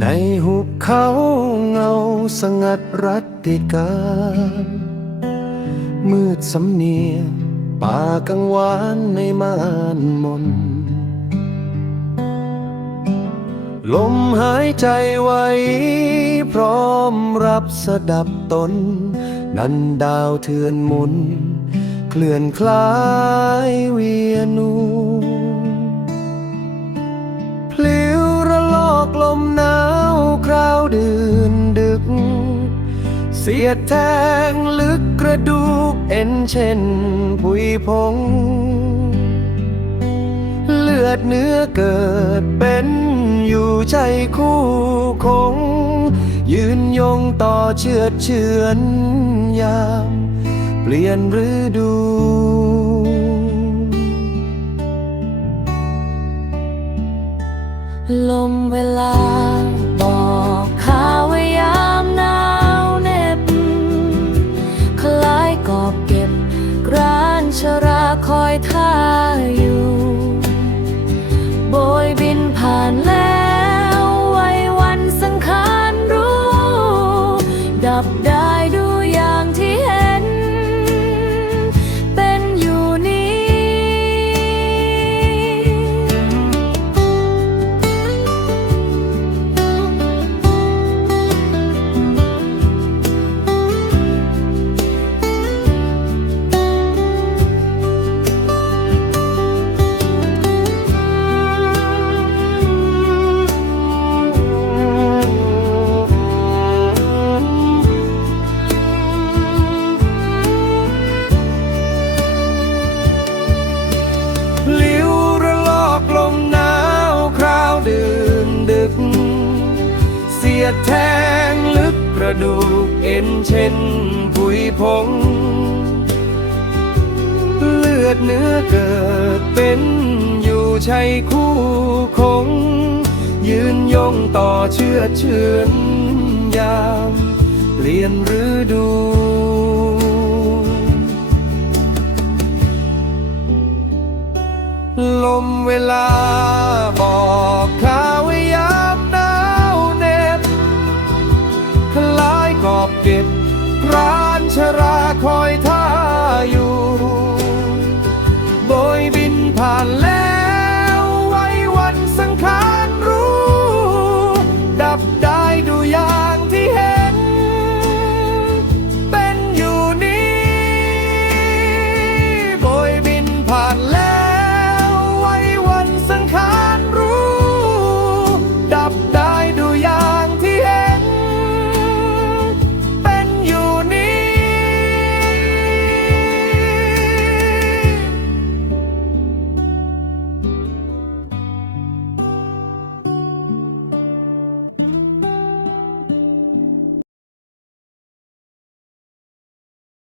ในหุบเขาเงาสงัดรัตติกา มืดสำเนียงป่ากังวานในม่านมน ลมหายใจไว้ พร้อมรับสดับตน นันดาวเทือนหมุน เคลื่อนคล้ายเวียนู เสียแทงลึกกระดูกเอ็นเช่นผุยพง เลือดเนื้อเกิดเป็นอยู่ใจคู่คง ยืนยงต่อเชือดเชือนยาม เปลี่ยนฤดู รา ยดแทงลึกกระดูกเอ็นเช่นผุยพง เลือดเนื้อเกิดเป็นอยู่ใช่คู่คง ยืนยงต่อเชื่อเชือนยามเปลี่ยนฤดู ร้านชราคอยท่า